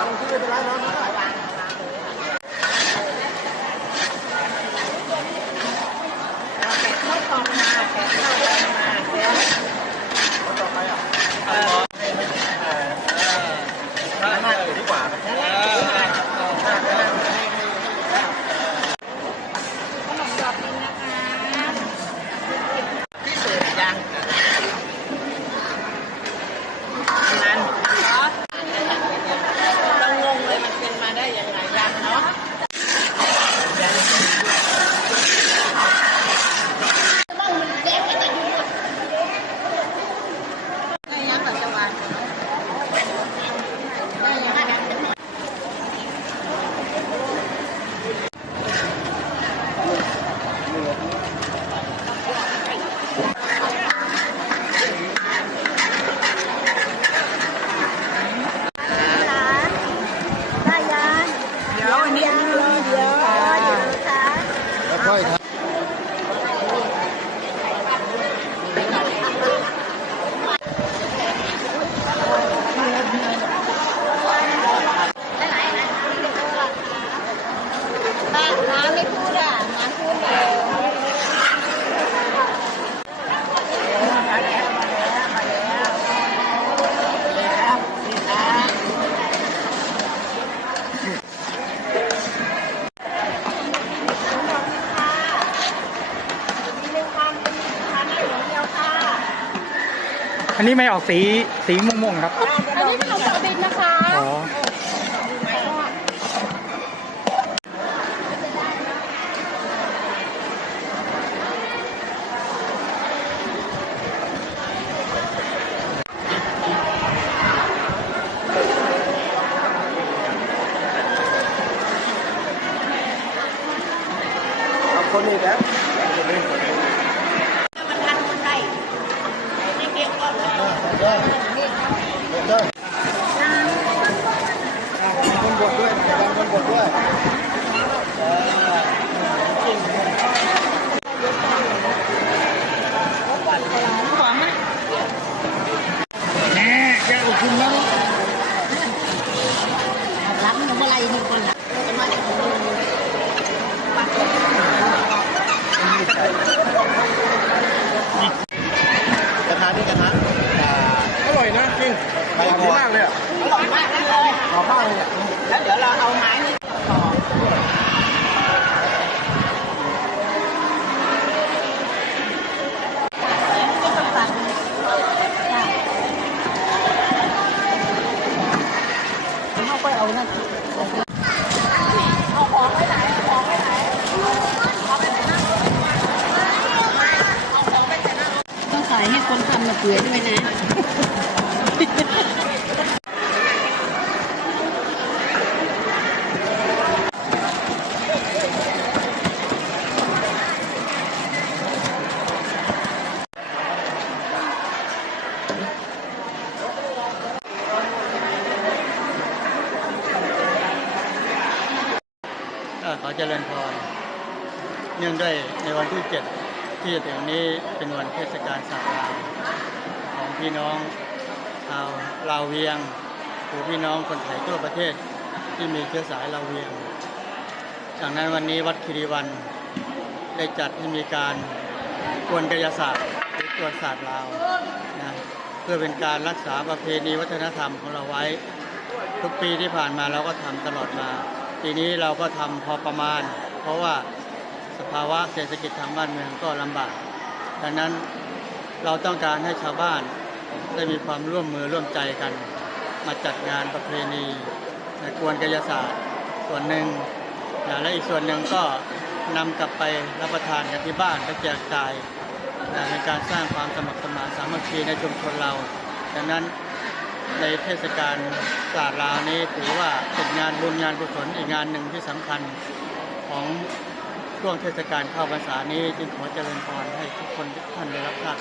างที่ไม่เป็นไรนอนได้ไม่ตองมาแขกเข้าไปมาแล้ว ต่อไปอะน่าจะดีกว่านะ ขนมดอกดินนะคะที่สุดยังนั้นเหรอเรางงเลยมันเป็นมาได้ยังไงยังเนาะได้ยังปัจจุบันได้ยัง ได้ยัง เดี๋ยวอันนี้ เดี๋ยวเดี๋ยวค่ะ แล้วค่อยครับ มามาไม่พูดอะมาพูดเลยอันนี้ไม่ออกสีสีม่วงๆครับ อันนี้ขนมดอกดินนะคะ คุณอีกแล้วมันทันคนใดนี่เพียงก็เด้อเด้อคนบดด้วยคนบดด้วยแน่แกอุคุณแล้วรับมันเมื่อไรนี่คนละจะมาจากคนอื่น กระทะนี่กระทะอร่อยนะจริงไปดีมากเลยอะ อร่อยมากเลย ห อมมากเลยอะแล้วเดี๋ยวเราเอาไม้นี่ต่อเขาไปเอานั่นต้องใส่ให้คนทำมาเปื่อยด้วยนะ ก็ขอเจริญพรเนื่องด้วยในวันที่7ที่จะถึงนี้เป็นวันเทศกาลศาราของพี่น้องชาวลาวเวียงหรือพี่น้องคนไทยทั่วประเทศที่มีเชื้อสายลาวเวียงจากนั้นวันนี้วัดคีรีวันได้จัดให้มีการกวนกายศาสตร์หรือกวนศาสตร์ลาวนะเพื่อเป็นการรักษาประเพณีวัฒนธรรมของเราไว้ ทุกปีที่ผ่านมาเราก็ทำตลอดมา ปีนี้เราก็ทำพอประมาณ เพราะว่าสภาวะเศรษฐกิจทางบ้านเมืองก็ลำบากดังนั้นเราต้องการให้ชาวบ้านได้มีความร่วมมือร่วมใจกัน มาจัดงานประเพณีในกวนกายศาสตร์ส่วนหนึ่งและอีกส่วนหนึ่งก็นำกลับไปรับประทานกันที่บ้านไปแจกจ่ายในการสร้างความสมัครสมานสามัคคีในชุมชนเรา ดังนั้น ในเทศกาลศาสตร์ลาวนี้ถือว่าเป็นงานบุญงานกุศลอีกงานหนึ่งที่สำคัญของช่วงเทศกาลเข้าภาษานี้จึงขอเจริญพรให้ทุกคนทุกท่านได้รับทราบ